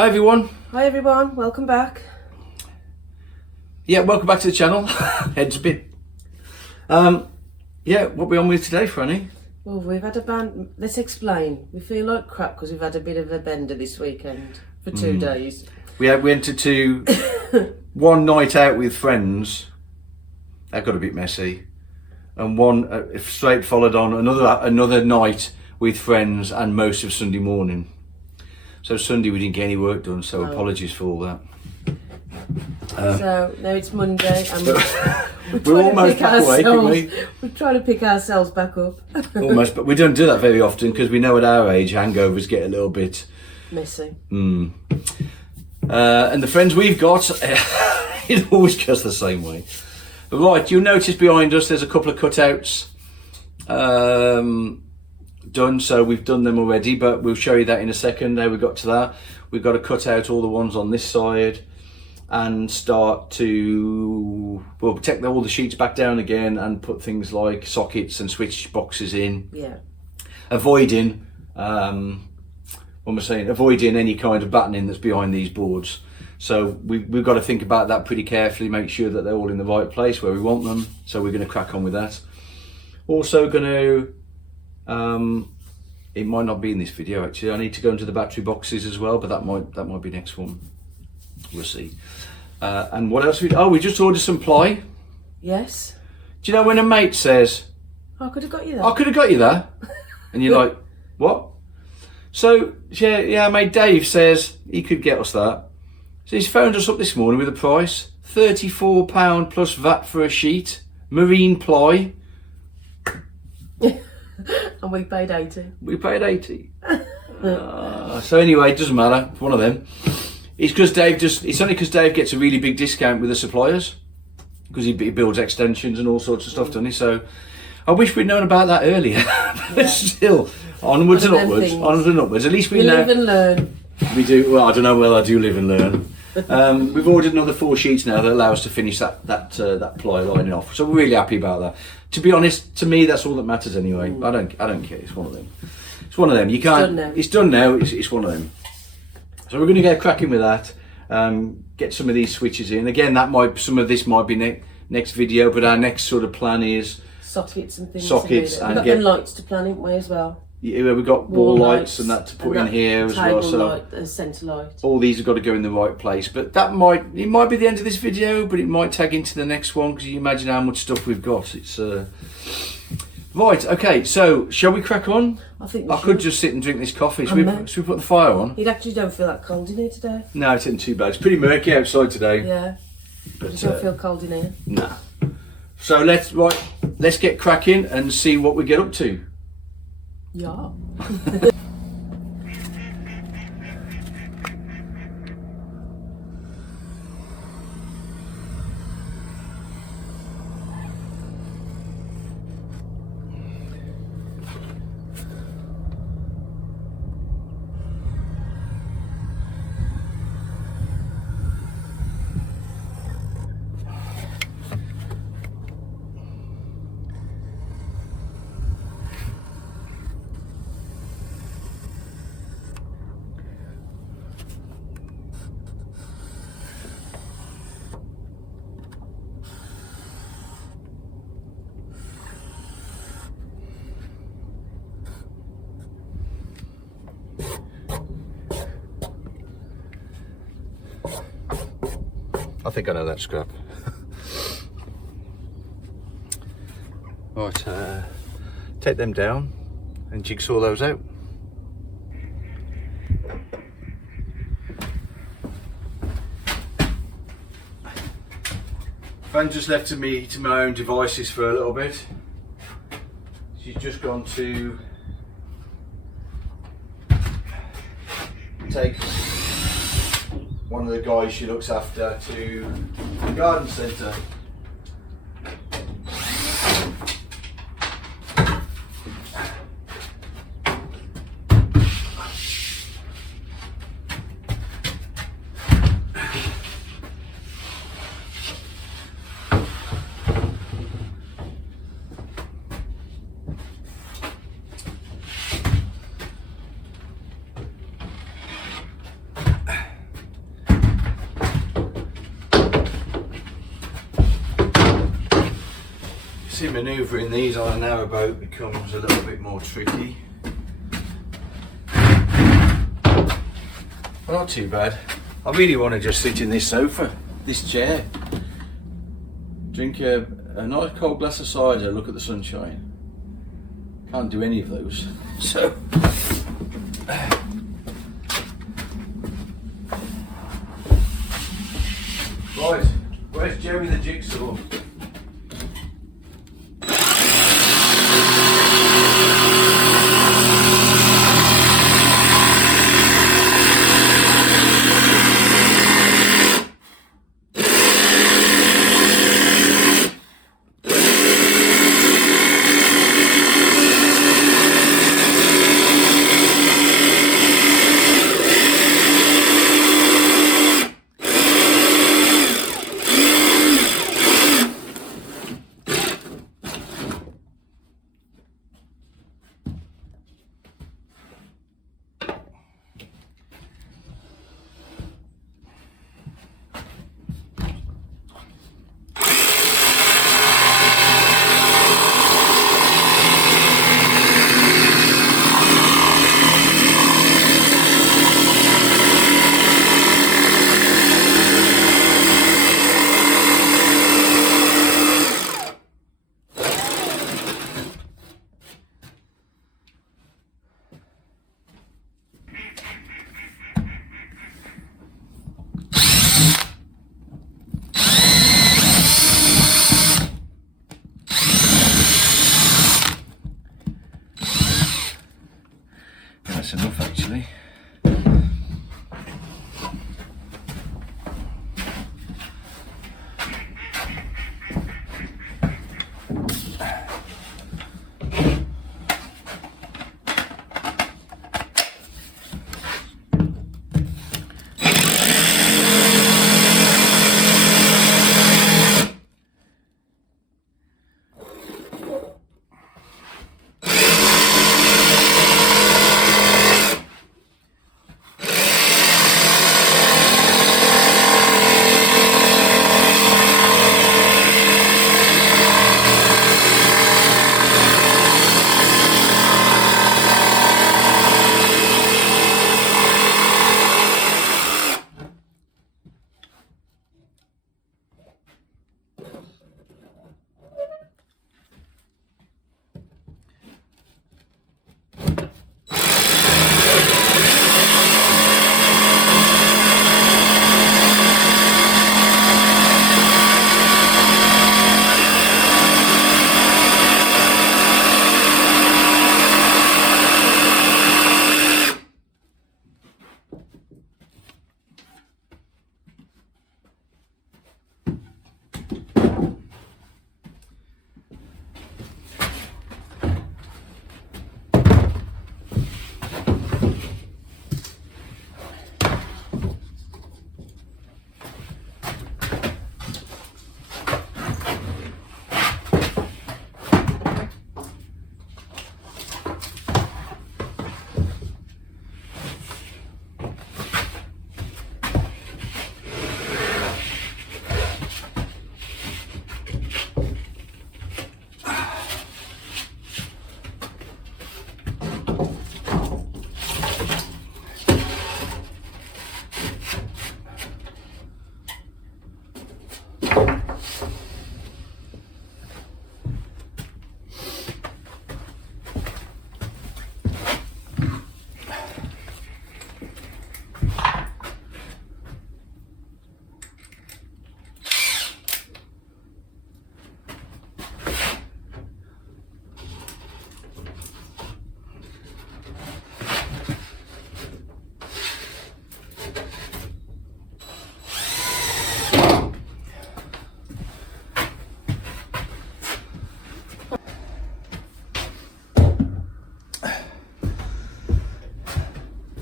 Hi everyone. Hi everyone, welcome back. Yeah, welcome back to the channel. Heads a bit. Yeah, what are we on with today, Franny? Well, we've had a band. Let's explain. We feel like crap because we've had a bit of a bender this weekend for 2 days. We went to one night out with friends. That got a bit messy, and one straight followed on another night with friends, and most of Sunday morning. So Sunday we didn't get any work done. So apologies for all that. So now it's Monday and we're almost back awake, aren't we? We're trying to pick ourselves back up. Almost, but we don't do that very often because we know at our age hangovers get a little bit messy. And the friends we've got, it always goes the same way. But right, you'll notice behind us there's a couple of cutouts done, so we've done them already, but we'll show you that in a second how we got to that. We've got to cut out all the ones on this side and start to, we'll take all the sheets back down again and put things like sockets and switch boxes in. Yeah. Avoiding, avoiding any kind of battening that's behind these boards. So we've got to think about that pretty carefully, make sure that they're all in the right place where we want them. So we're going to crack on with that. Also going to, it might not be in this video actually. I need to go into the battery boxes as well, but that might be next one. We'll see. And what else? We just ordered some ply. Yes. Do you know when a mate says, I could have got you that. I could have got you that, and you're like, what? So yeah, mate Dave says he could get us that. So he's phoned us up this morning with a price, £34 plus VAT for a sheet, marine ply. And we paid 80. We paid 80. So anyway, it doesn't matter. It's one of them. It's because it's only because Dave gets a really big discount with the suppliers because he builds extensions and all sorts of stuff, doesn't he? So I wish we'd known about that earlier. But still, onwards and upwards, onwards and upwards. At least we know. Live and learn. We do. Well, I don't know whether I do live and learn. We've ordered another 4 sheets now that allow us to finish that ply lining off. So we're really happy about that. To be honest, to me that's all that matters anyway. I don't care. It's one of them. It's one of them. You can't. It's done now. It's one of them. So we're going to get cracking with that. Get some of these switches in. Again, some of this might be next video, but our next sort of plan is sockets and things. Sockets and we've got the lights to plan, haven't we, as well? Yeah, we've got wall lights and that to put in here as well. So light, centre light. All these have got to go in the right place. But it might be the end of this video, but it might tag into the next one because you imagine how much stuff we've got. It's right. Okay, so shall we crack on? I think I could just sit and drink this coffee. Should we put the fire on? You actually don't feel that cold in here today. No, it isn't too bad. It's pretty murky outside today. Yeah, but you don't feel cold in here. Nah. So let's get cracking and see what we get up to. Yeah. I think I know that scrap. Right, take them down and jigsaw those out. Fran just left me to my own devices for a little bit. She's just gone to take one of the guys she looks after to the garden centre. Obviously manoeuvring these on a narrowboat becomes a little bit more tricky. But not too bad. I really want to just sit in this sofa, this chair, drink a nice cold glass of cider, look at the sunshine. Can't do any of those. So right, where's Jerry the jigsaw? That's enough actually.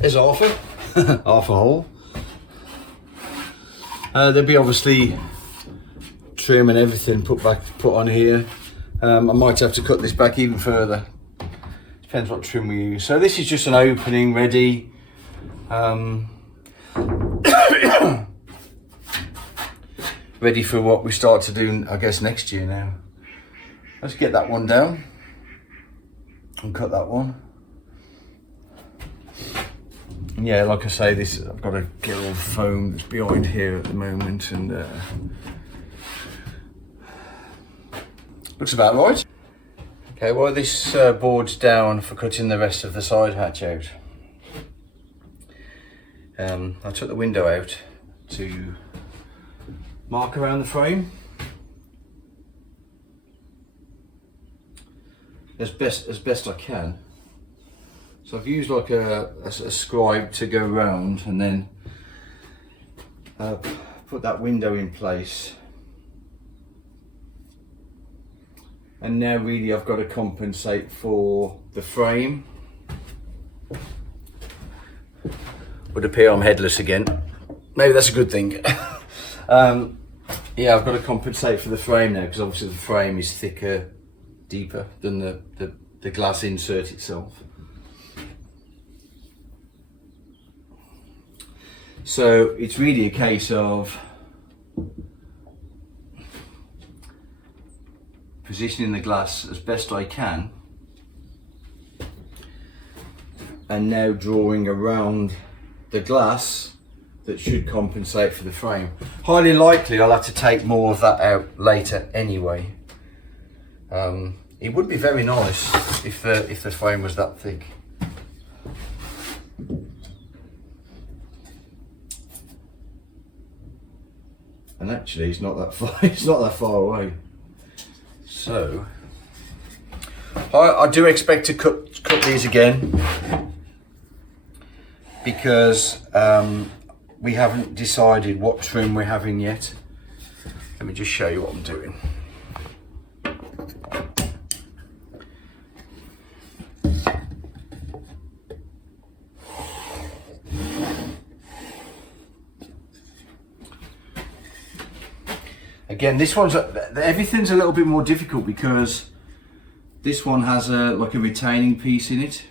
There's half a hole. There'll be obviously trim and everything put on here. I might have to cut this back even further. Depends what trim we use. So this is just an opening ready. Ready for what we start to do, I guess, next year now. Let's get that one down and cut that one. And yeah, like I say, this I've got to get all the foam that's behind here at the moment, and looks about right. Okay, well, this board's down for cutting the rest of the side hatch out. I took the window out to mark around the frame as best I can. So I've used like a scribe to go round and then put that window in place. And now really I've got to compensate for the frame. Would appear I'm headless again. Maybe that's a good thing. Yeah, I've got to compensate for the frame now, because obviously the frame is thicker, deeper than the glass insert itself. So it's really a case of positioning the glass as best I can, and now drawing around the glass that should compensate for the frame. Highly likely I'll have to take more of that out later anyway. It would be very nice if the frame was that thick. And actually it's not that far, it's not that far away. So I do expect to cut these again, because we haven't decided what trim we're having yet. Let me just show you what I'm doing. Again, this one's everything's a little bit more difficult because this one has like a retaining piece in it.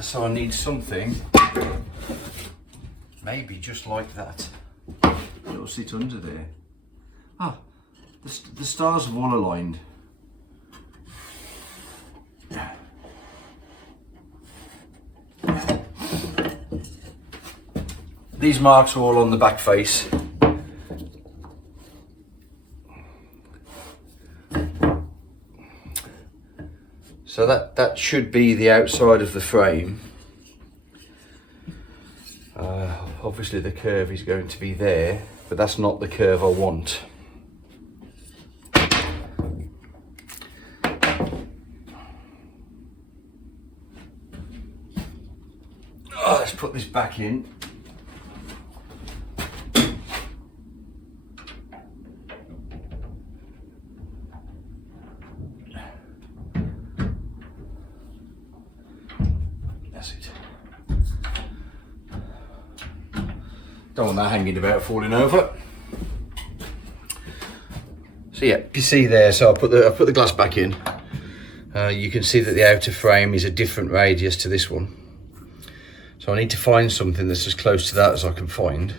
So I need something maybe just like that. It'll sit under there. Ah, the stars have all aligned. These marks are all on the back face. So that should be the outside of the frame. Obviously the curve is going to be there, but that's not the curve I want. Let's put this back in. Don't want that hanging about falling over. So yeah, you see there, so I put the glass back in. You can see that the outer frame is a different radius to this one. So I need to find something that's as close to that as I can find.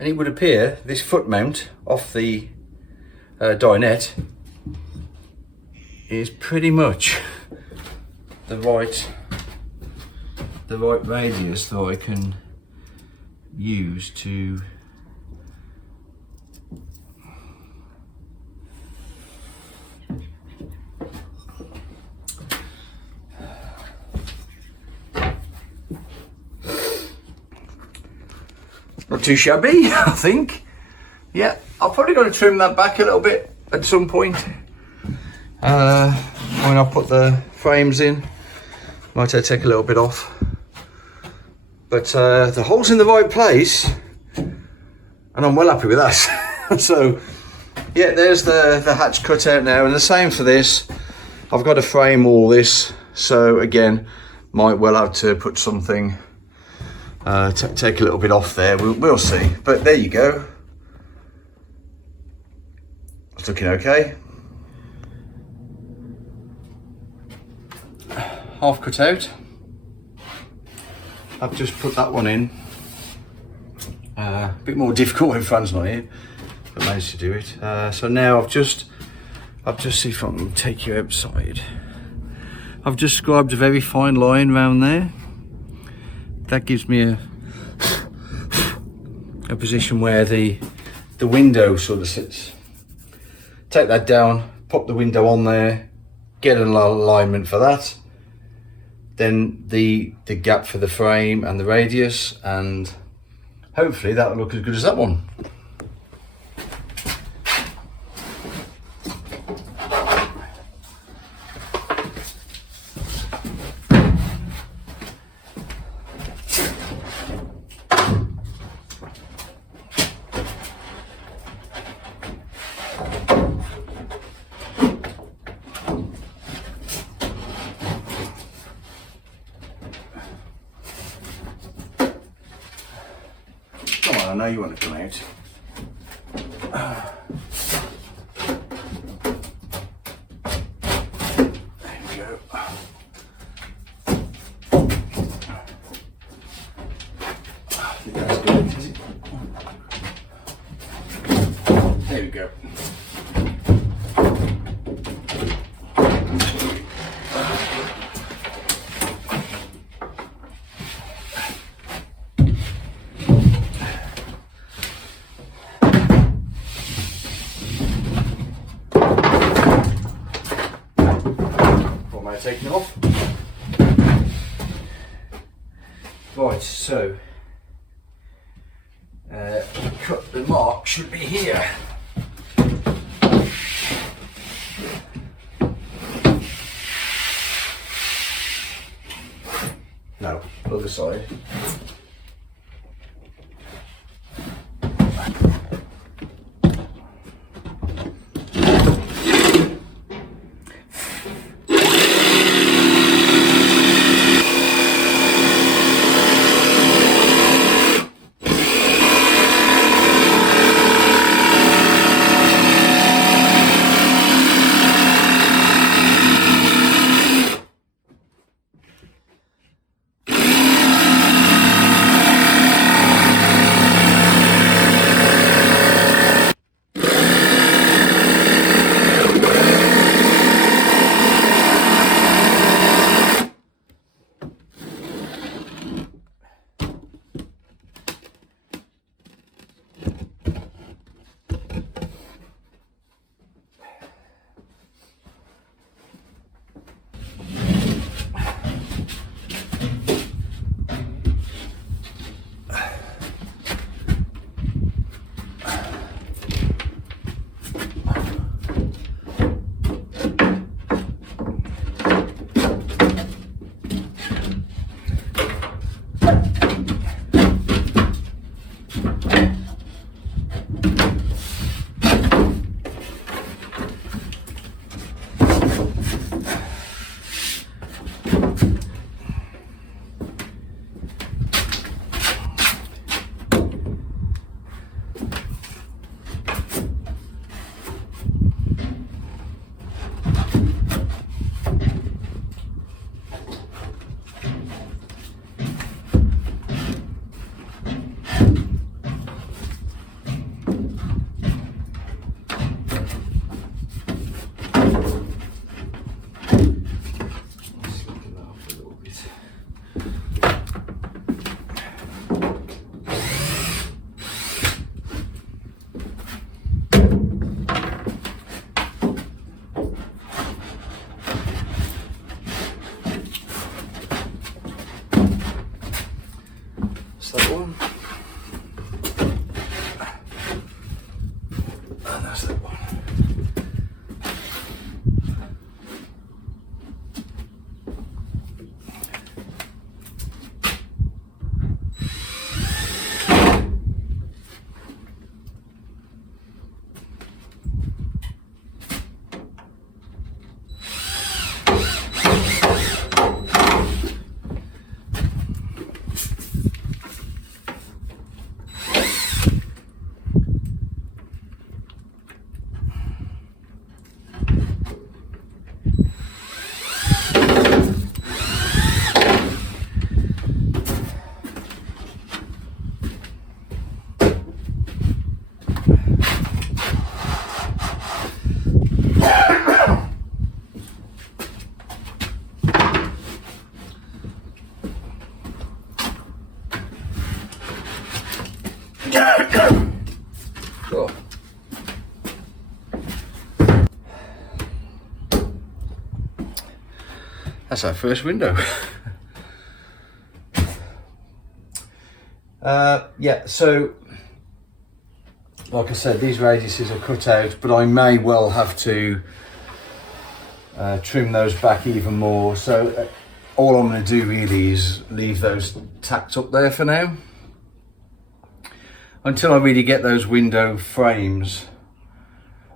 And it would appear this foot mount off the dinette is pretty much the right radius that I can use to not too shabby, I think. Yeah, I'll probably got to trim that back a little bit at some point when I put the frames in. Might take a little bit off. But the hole's in the right place, and I'm well happy with that. So yeah, there's the hatch cut out now, and the same for this. I've got to frame all this, so again, might well have to put something, take a little bit off there, we'll see. But there you go. It's looking okay. Half cut out. I've just put that one in. A bit more difficult when Fran's not here. I managed to do it. So now I've just see if I can take you outside. I've just scribed a very fine line around there. That gives me a position where the window sort of sits. Take that down, pop the window on there, get an alignment for that. Then the gap for the frame and the radius, and hopefully that'll look as good as that one. Come on, I know you want to come out. There we go. I think that's good, is it? There we go. Taken off. Right, so the mark should be here. No, other side. Oh. That's our first window. Yeah, so like I said, these radiuses are cut out, but I may well have to trim those back even more. So all I'm going to do really is leave those tacked up there for now, until I really get those window frames,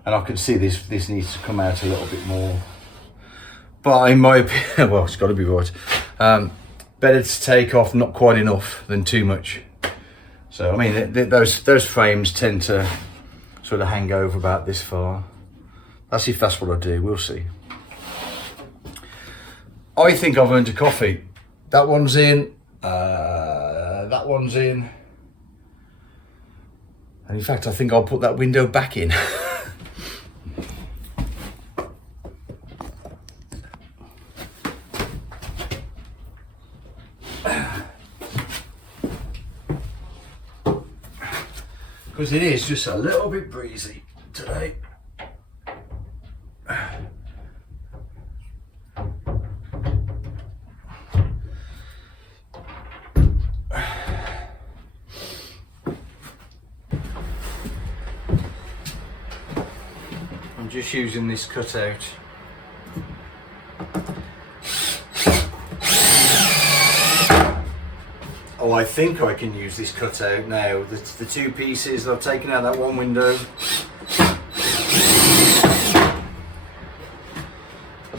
and I can see this needs to come out a little bit more. But in my opinion, well, it's got to be right. Better to take off not quite enough than too much. So I mean, those frames tend to sort of hang over about this far. That's if that's what I do. We'll see. I think I've earned a coffee. That one's in. That one's in. And in fact, I think I'll put that window back in. Because it is just a little bit breezy today. I'm just using this cutout. Oh, I think I can use this cutout now. The two pieces, I've taken out that one window.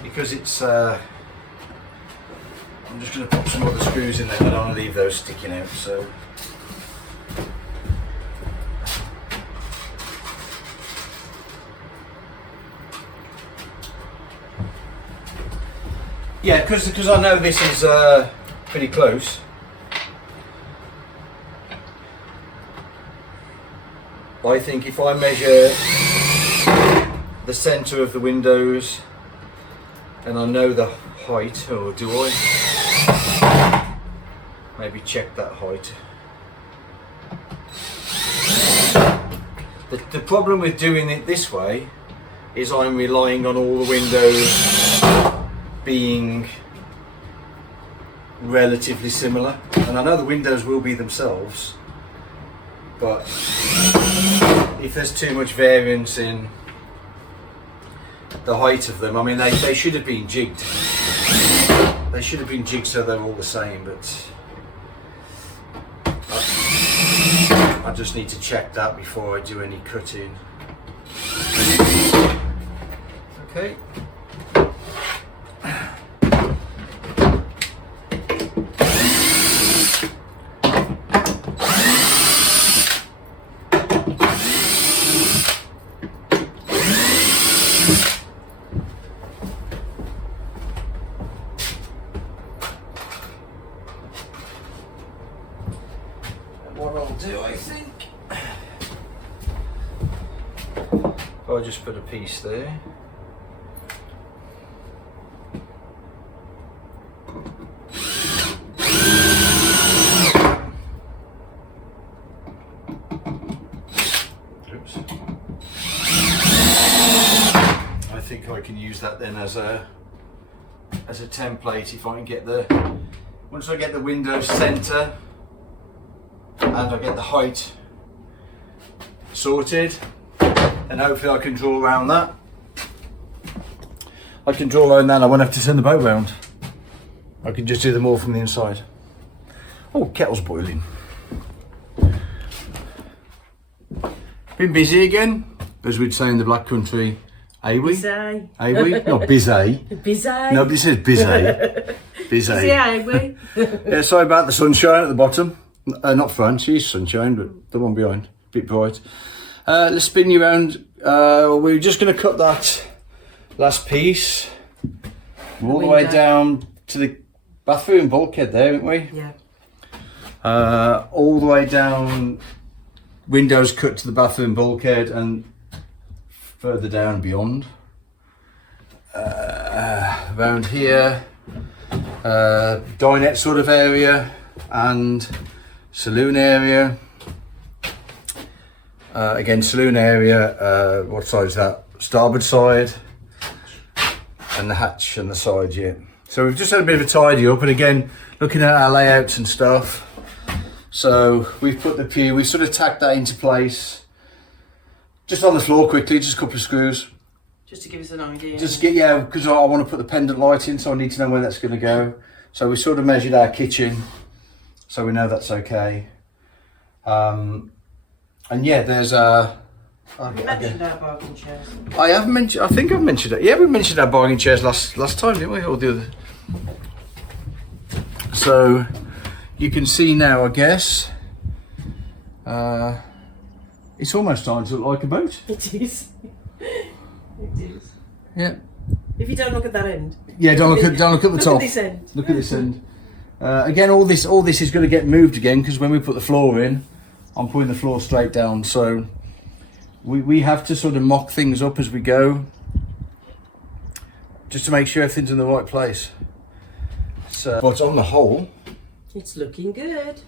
Because it's, I'm just going to put some other screws in there. I don't want to leave those sticking out, so. Yeah, because I know this is pretty close. I think if I measure the centre of the windows and I know the height, or do I? Maybe check that height. The problem with doing it this way is I'm relying on all the windows being relatively similar, and I know the windows will be themselves, but if there's too much variance in the height of them, I mean they should have been jigged. They should have been jigged so they're all the same, but I just need to check that before I do any cutting. Okay. What I'll do, I think, I'll just put a piece there. Oops. I think I can use that then as a template if I can get once I get the window centre and I get the height sorted, and hopefully I can draw around that. I can draw around that, I won't have to send the boat round. I can just do them all from the inside. Oh, kettle's boiling. Been busy again, as we'd say in the Black Country. Are we? Busy. Are we? Not busy. Busy. Nobody says busy. Busy. Busy, are we? Yeah, sorry about the sunshine at the bottom. Not front, she's sunshine, but the one behind, a bit bright. Let's spin you around. We're just going to cut that last piece all the way down to the bathroom bulkhead there, aren't we? Yeah. All the way down, windows cut to the bathroom bulkhead and further down beyond. Around here, dinette sort of area and saloon area. Again, saloon area. What side is that? Starboard side, and the hatch and the side. Yeah. So we've just had a bit of a tidy up, and again, looking at our layouts and stuff. So we've put the pew. We sort of tacked that into place. Just on the floor quickly, just a couple of screws. Just to give us an idea. Just get, yeah, because I want to put the pendant light in, so I need to know where that's going to go. So we sort of measured our kitchen, so we know that's okay. And yeah, there's You mentioned our bargain chairs. I have mentioned. I think I've mentioned it. Yeah, we mentioned our bargain chairs last time, didn't we? Or the other. So you can see now, I guess. It's almost starting to look like a boat. It is. It is. Yeah. If you don't look at that end. Yeah, don't look at the top. Look at this end. Look at this end. Again, all this is going to get moved again, because when we put the floor in, I'm putting the floor straight down. So we have to sort of mock things up as we go, just to make sure everything's in the right place. So, but on the whole, it's looking good.